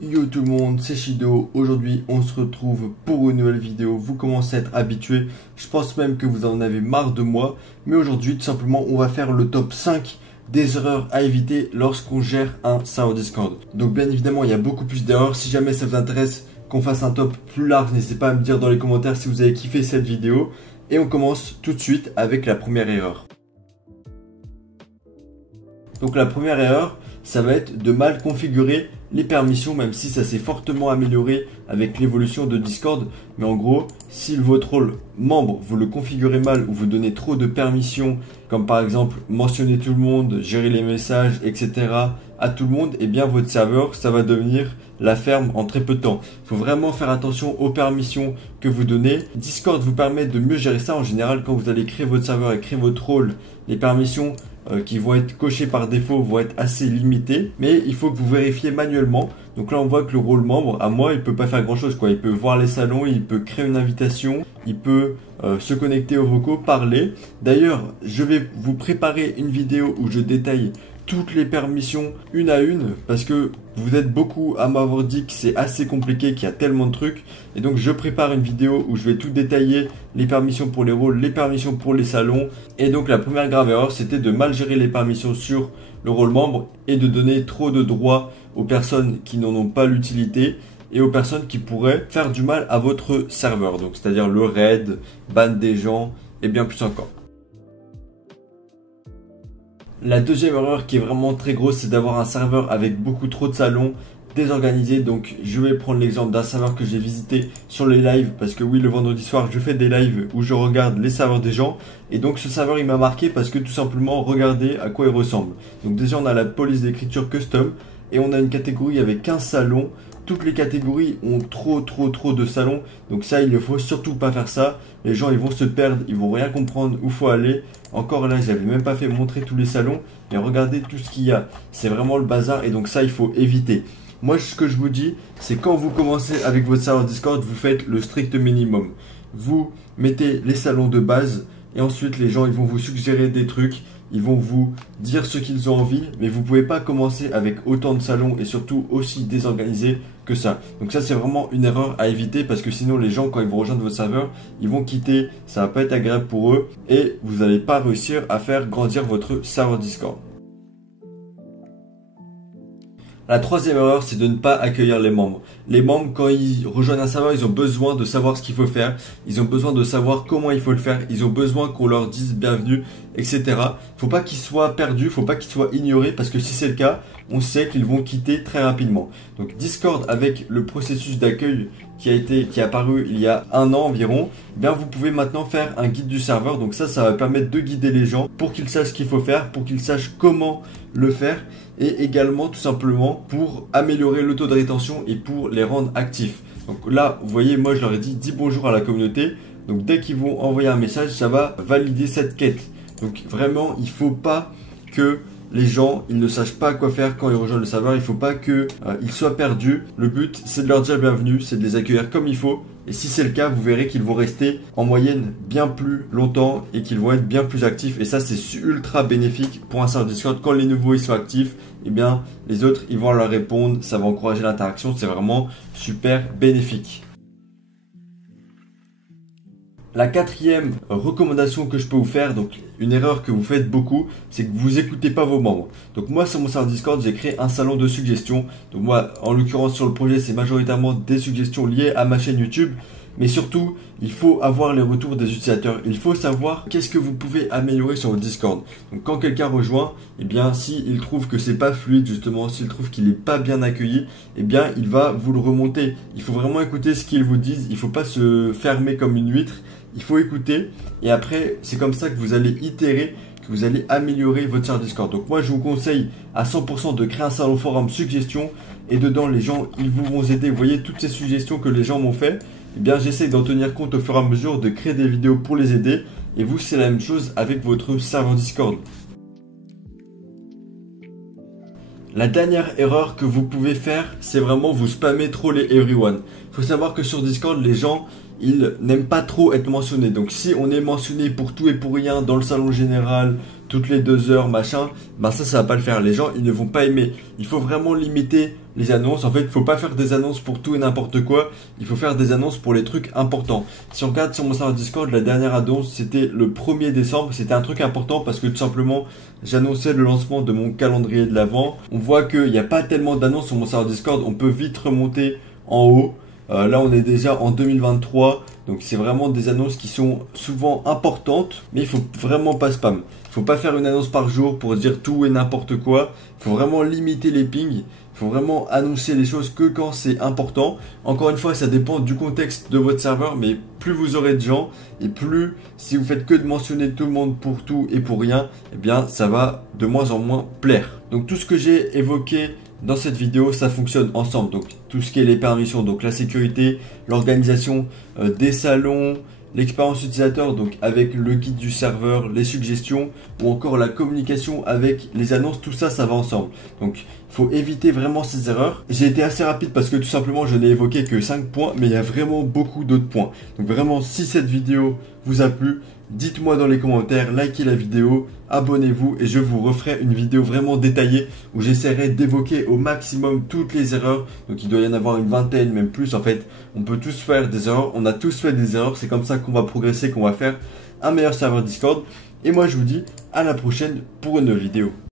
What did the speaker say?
Yo tout le monde, c'est Shido. Aujourd'hui, on se retrouve pour une nouvelle vidéo. Vous commencez à être habitués. Je pense même que vous en avez marre de moi. Mais aujourd'hui, tout simplement, on va faire le top 5 des erreurs à éviter lorsqu'on gère un serveur Discord. Donc, bien évidemment, il y a beaucoup plus d'erreurs. Si jamais ça vous intéresse qu'on fasse un top plus large, n'hésitez pas à me dire dans les commentaires si vous avez kiffé cette vidéo. Et on commence tout de suite avec la première erreur. Donc, la première erreur, ça va être de mal configurer les permissions, même si ça s'est fortement amélioré avec l'évolution de Discord. Mais en gros, si votre rôle membre, vous le configurez mal ou vous donnez trop de permissions, comme par exemple mentionner tout le monde, gérer les messages, etc. à tout le monde, et bien votre serveur, ça va devenir la ferme en très peu de temps. Il faut vraiment faire attention aux permissions que vous donnez. Discord vous permet de mieux gérer ça. En général, quand vous allez créer votre serveur et créer votre rôle, les permissions qui vont être cochées par défaut vont être assez limitées, mais il faut que vous vérifiez manuellement. Donc là on voit que le rôle membre, à moi, il peut pas faire grand chose quoi. Il peut voir les salons, il peut créer une invitation, il peut se connecter aux vocaux, parler. D'ailleurs, je vais vous préparer une vidéo où je détaille toutes les permissions une à une, parce que vous êtes beaucoup à m'avoir dit que c'est assez compliqué, qu'il y a tellement de trucs, et donc je prépare une vidéo où je vais tout détailler, les permissions pour les rôles, les permissions pour les salons. Et donc la première grave erreur, c'était de mal gérer les permissions sur le rôle membre et de donner trop de droits aux personnes qui n'en ont pas l'utilité et aux personnes qui pourraient faire du mal à votre serveur, donc c'est-à-dire le raid, ban des gens et bien plus encore. La deuxième erreur qui est vraiment très grosse, c'est d'avoir un serveur avec beaucoup trop de salons désorganisé. Donc je vais prendre l'exemple d'un serveur que j'ai visité sur les lives, parce que oui, le vendredi soir je fais des lives où je regarde les serveurs des gens, et donc ce serveur il m'a marqué parce que tout simplement, regardez à quoi il ressemble. Donc déjà on a la police d'écriture custom et on a une catégorie avec 15 salons. Toutes les catégories ont trop de salons, donc ça il ne faut surtout pas faire ça. Les gens ils vont se perdre, ils vont rien comprendre où faut aller. Encore là, j'avais même pas fait montrer tous les salons, mais regardez tout ce qu'il y a. C'est vraiment le bazar, et donc ça il faut éviter. Moi ce que je vous dis, c'est quand vous commencez avec votre serveur Discord, vous faites le strict minimum. Vous mettez les salons de base, et ensuite les gens ils vont vous suggérer des trucs. Ils vont vous dire ce qu'ils ont envie, mais vous pouvez pas commencer avec autant de salons et surtout aussi désorganisé que ça. Donc ça c'est vraiment une erreur à éviter, parce que sinon les gens quand ils vont rejoindre votre serveur, ils vont quitter, ça va pas être agréable pour eux et vous n'allez pas réussir à faire grandir votre serveur Discord. La troisième erreur, c'est de ne pas accueillir les membres. Les membres, quand ils rejoignent un serveur, ils ont besoin de savoir ce qu'il faut faire. Ils ont besoin de savoir comment il faut le faire. Ils ont besoin qu'on leur dise bienvenue, etc. Faut pas qu'ils soient perdus, faut pas qu'ils soient ignorés, parce que si c'est le cas, on sait qu'ils vont quitter très rapidement. Donc Discord, avec le processus d'accueil qui est apparu il y a un an environ, bien vous pouvez maintenant faire un guide du serveur. Donc ça va permettre de guider les gens pour qu'ils sachent ce qu'il faut faire, pour qu'ils sachent comment le faire, et également tout simplement pour améliorer le taux de rétention et pour les rendre actifs. Donc là, vous voyez, moi je leur ai dit dis bonjour à la communauté. Donc dès qu'ils vont envoyer un message, ça va valider cette quête. Donc vraiment, il faut pas que les gens ils ne sachent pas quoi faire quand ils rejoignent le serveur. Il faut pas qu'ils soient perdus. Le but, c'est de leur dire bienvenue, c'est de les accueillir comme il faut. Et si c'est le cas, vous verrez qu'ils vont rester en moyenne bien plus longtemps et qu'ils vont être bien plus actifs. Et ça, c'est ultra bénéfique pour un serveur Discord. Quand les nouveaux ils sont actifs, et bien les autres ils vont leur répondre. Ça va encourager l'interaction. C'est vraiment super bénéfique. La quatrième recommandation que je peux vous faire, donc une erreur que vous faites beaucoup, c'est que vous écoutez pas vos membres. Donc moi sur mon serveur Discord, j'ai créé un salon de suggestions. Donc moi, en l'occurrence sur le projet, c'est majoritairement des suggestions liées à ma chaîne YouTube. Mais surtout, il faut avoir les retours des utilisateurs. Il faut savoir qu'est-ce que vous pouvez améliorer sur votre Discord. Donc quand quelqu'un rejoint, eh bien s'il trouve que c'est pas fluide justement, s'il trouve qu'il n'est pas bien accueilli, eh bien il va vous le remonter. Il faut vraiment écouter ce qu'ils vous disent. Il ne faut pas se fermer comme une huître. Il faut écouter, et après c'est comme ça que vous allez itérer, que vous allez améliorer votre serveur Discord. Donc moi je vous conseille à 100% de créer un salon forum suggestions, et dedans les gens ils vous vont aider. Vous voyez toutes ces suggestions que les gens m'ont fait, eh bien j'essaie d'en tenir compte au fur et à mesure, de créer des vidéos pour les aider. Et vous c'est la même chose avec votre serveur Discord. La dernière erreur que vous pouvez faire, c'est vraiment vous spammer trop les everyone. Il faut savoir que sur Discord, les gens, ils n'aiment pas trop être mentionnés. Donc si on est mentionné pour tout et pour rien dans le salon général, toutes les 2 heures, machin, bah ça va pas le faire. Les gens, ils ne vont pas aimer. Il faut vraiment limiter les annonces. En fait, il faut pas faire des annonces pour tout et n'importe quoi. Il faut faire des annonces pour les trucs importants. Si on regarde sur mon serveur Discord, la dernière annonce, c'était le 1er décembre. C'était un truc important parce que tout simplement, j'annonçais le lancement de mon calendrier de l'Avent. On voit qu'il n'y a pas tellement d'annonces sur mon serveur Discord. On peut vite remonter en haut. Là, on est déjà en 2023. Donc, c'est vraiment des annonces qui sont souvent importantes. Mais il faut vraiment pas spam. Il faut pas faire une annonce par jour pour dire tout et n'importe quoi. Il faut vraiment limiter les pings. Il faut vraiment annoncer les choses que quand c'est important. Encore une fois, ça dépend du contexte de votre serveur, mais plus vous aurez de gens et plus, si vous faites que de mentionner tout le monde pour tout et pour rien, eh bien, ça va de moins en moins plaire. Donc, tout ce que j'ai évoqué dans cette vidéo, ça fonctionne ensemble. Donc, tout ce qui est les permissions, donc la sécurité, l'organisation des salons, l'expérience utilisateur, donc avec le guide du serveur, les suggestions ou encore la communication avec les annonces, tout ça, ça va ensemble. Donc, il faut éviter vraiment ces erreurs. J'ai été assez rapide parce que tout simplement, je n'ai évoqué que 5 points, mais il y a vraiment beaucoup d'autres points. Donc vraiment, si cette vidéo vous a plu, dites-moi dans les commentaires, likez la vidéo, abonnez-vous et je vous referai une vidéo vraiment détaillée où j'essaierai d'évoquer au maximum toutes les erreurs. Donc il doit y en avoir une vingtaine, même plus en fait. On peut tous faire des erreurs, on a tous fait des erreurs, c'est comme ça qu'on va progresser, qu'on va faire un meilleur serveur Discord. Et moi je vous dis à la prochaine pour une nouvelle vidéo.